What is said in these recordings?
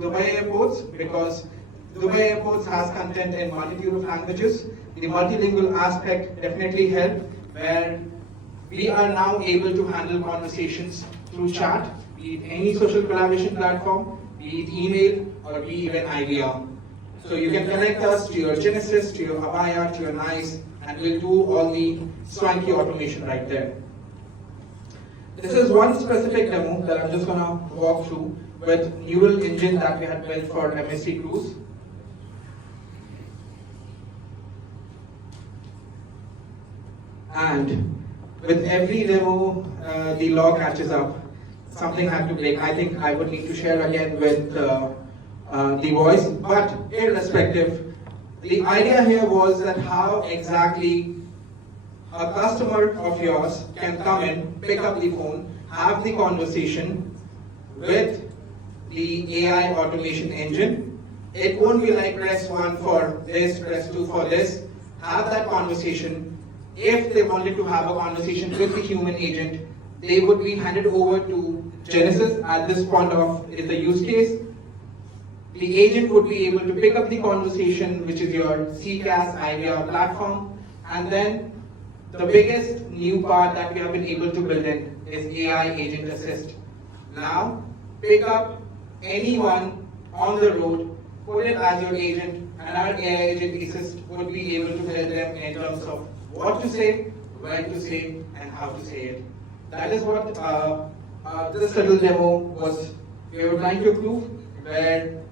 Dubai Airports because Dubai Airports has content in multitude of languages. The multilingual aspect definitely helped where we are now able to handle conversations through chat, be it any social collaboration platform, be it email or be even IVR. So you can connect us to your Genesis, to your Avaya, to your NICE, and we'll do all the swanky automation right there. This is one specific demo that I'm just going to walk through with Neural Engine that we had built for MSC Cruise. And with every demo, the log catches up. Something had to break. I think I would need to share again with the voice, but irrespective, the idea here was that how exactly a customer of yours can come in, pick up the phone, have the conversation with the AI automation engine. It won't be like press 1 for this, press 2 for this. Have that conversation. If they wanted to have a conversation with the human agent, they would be handed over to Genesis at this point of is the use case. The agent would be able to pick up the conversation, which is your CCaaS IVR platform, and then the biggest new part that we have been able to build in is AI Agent Assist. Now, pick up anyone on the road, put it as your agent, and our AI Agent Assist would be able to help them in terms of what to say, when to say, and how to say it. That is what this little demo was we were trying to prove, where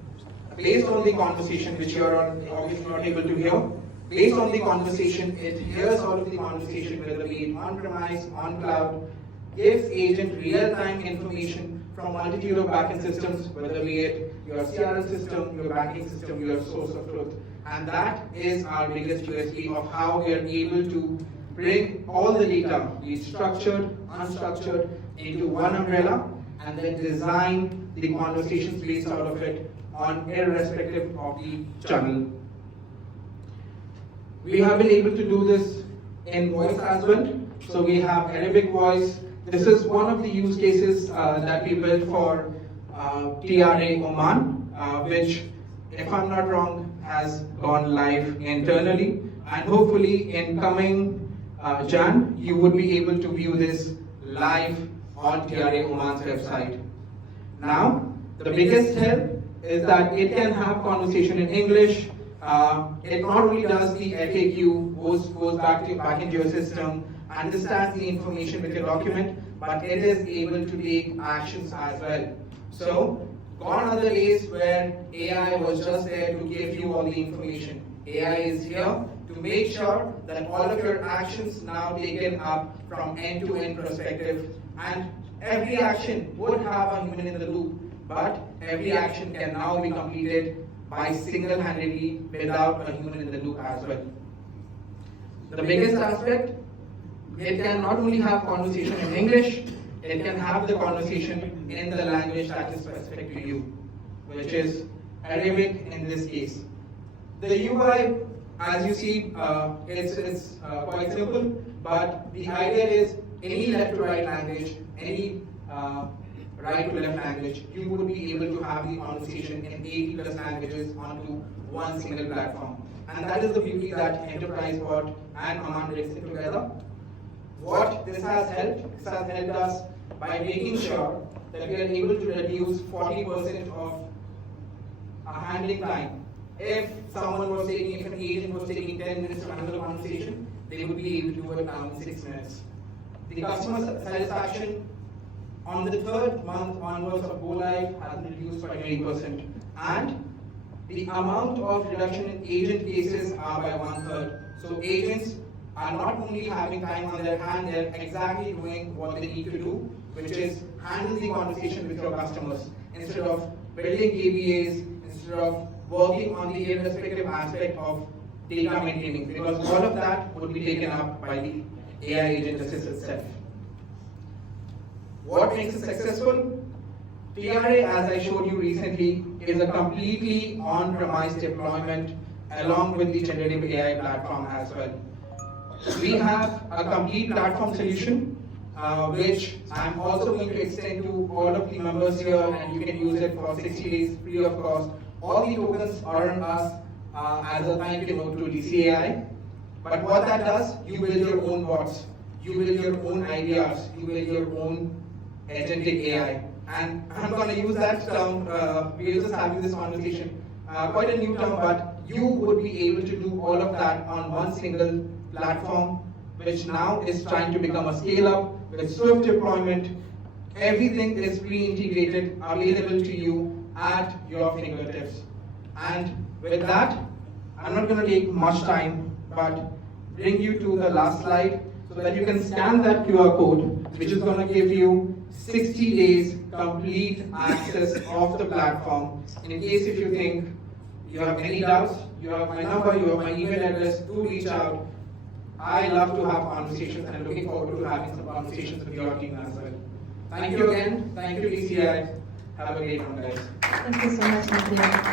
based on the conversation, which you are obviously not able to hear, based on the conversation, it hears all of the conversation, whether it be on-premise, on-cloud, gives agent real-time information from multitude of backend systems, whether be it your CRM system, your banking system, your source of truth. And that is our biggest USP of how we are able to bring all the data, be it structured, unstructured, into one umbrella, and then design the conversations based out of it on irrespective of the channel. We have been able to do this in voice as well. So we have Arabic voice. This is one of the use cases that we built for TRA Oman, which, if I'm not wrong, has gone live internally. And hopefully in coming Jan, you would be able to view this live on TRA Oman's website. Now, the biggest help is that it can have conversation in English. It not only does the FAQ, goes back into your system, understands the information with your document, but it is able to take actions as well. So, gone are the days where AI was just there to give you all the information. AI is here to make sure that all of your actions now taken up from end-to-end perspective, and every action would have a human in the loop, but every action can now be completed by single-handedly without a human in the loop as well. The biggest aspect, it can not only have conversation in English, it can have the conversation in the language that is specific to you, which is Arabic in this case. The UI, as you see, it's quite simple, but the idea is any left to right language, any right to left language, you would be able to have the conversation in 80 plus languages onto one single platform. And that is the beauty that Enterprise Bot and Aman brings it together. What this has helped us by making sure that we are able to reduce 40% of handling time. If an agent was taking 10 minutes to handle a conversation, they would be able to do it now in 6 minutes. The customer satisfaction on the 3rd month onwards of go live has been reduced by 20%. And the amount of reduction in agent cases are by 1/3. So agents are not only having time on their hand, they're exactly doing what they need to do, which is handle the conversation with your customers instead of building KBAs, instead of working on the irrespective aspect of data maintaining, because all of that would be taken up by the AI Agent Assist itself. What makes it successful? TRA, as I showed you recently, is a completely on-premise deployment along with the generative AI platform as well. We have a complete platform solution which I'm also going to extend to all of the members here, and you can use it for 60 days free of cost. All the tokens earn us as a thank you note to DCAI. But what that does, you build your own bots, you build your own ideas, you build your own agentic AI. And I'm going to use that term, we're just having this conversation, quite a new term, but you would be able to do all of that on one single platform, which now is trying to become a scale-up with swift deployment. Everything is pre-integrated, available to you at your fingertips. And with that, I'm not going to take much time, but bring you to the last slide so that you can scan that QR code, which is going to give you 60 days complete access of the platform. In case if you think you have any doubts, you have my number, you have my email address, do reach out. I love to have conversations, and I'm looking forward to having some conversations with your team as well. Thank you again. Thank you, DCI. Have a great one, guys. Thank you so much, Nitin.